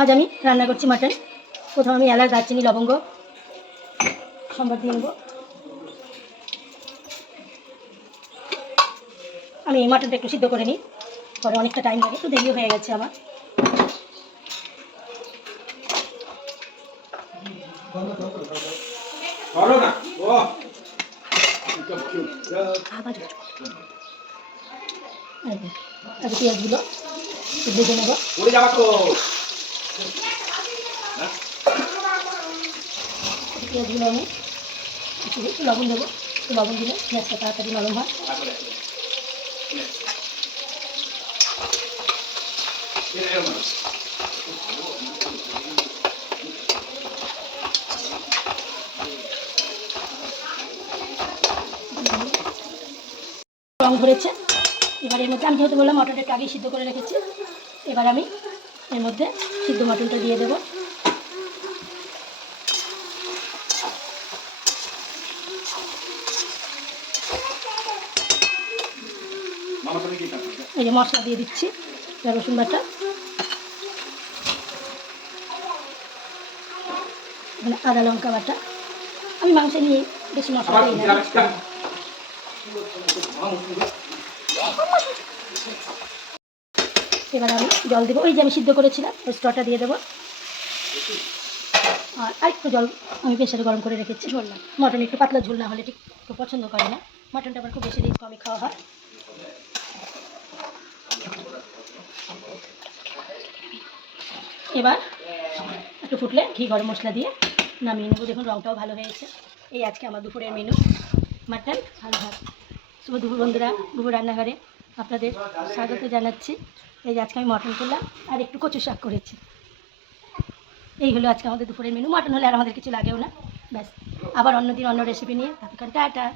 আজ আমি রান্না করছি মাটন। প্রথমে আমি এলাচ, দারচিনি, লবঙ্গ সম্বাদ দিয়ে নেব। আমি এই মাটনটা একটু সিদ্ধ করে নিই, পরে অনেকটা টাইম লাগে, তো দেরিও হয়ে গেছে আমার। পেঁয়াজগুলো ভেজে নেব। পেঁয়াজগুলো আমি একটু লবণ দেবো, একটু লবণ দিলে পেঁয়াজটা তাড়াতাড়ি নরম হয়। রং ধরেছে। এবার এর মধ্যে আমি যেহেতু বললাম মটনটা একটু আগেই সিদ্ধ করে রেখেছি, এবার আমি এর মধ্যে সিদ্ধ মটনটা দিয়ে দেবো। এই যে মশলা দিয়ে দিচ্ছি, রসুন বাটা, মানে আদা লঙ্কা বাটা। আমি মাংস নিয়ে বেশি মশলা দিই না। এবার আমি জল দেবো, ওই যে আমি সিদ্ধ করেছিলাম ওই স্টকটা দিয়ে দেবো। আর আরেকটু জল আমি প্রেসারে গরম করে রেখেছি। ঝোল না, মটন একটু পাতলা ঝোল না হলে ঠিক একটু পছন্দ করে না। মটনটা আবার খুব বেশি দিন কমই খাওয়া হয়। এবার একটু ফুটলে ঘি গরম মশলা দিয়ে নামিয়ে নেবো। দেখুন রঙটাও ভালো হয়েছে। এই আজকে আমার দুপুরের মেনু মাটন আর ভাত। শুভ দুপুর বন্ধুরা, দুপুর রান্নাঘরে আপনাদের স্বাগত জানাচ্ছি। এই যে আজকে আমি মটন করলাম আর একটু কচু শাক করেছি। এই হলো আজকে আমাদের দুপুরের মেনু। মটন হলে আর আমাদের কিছু লাগেও না। ব্যাস, আবার অন্য দিন অন্য রেসিপি নিয়ে ততক্ষণ টাটা।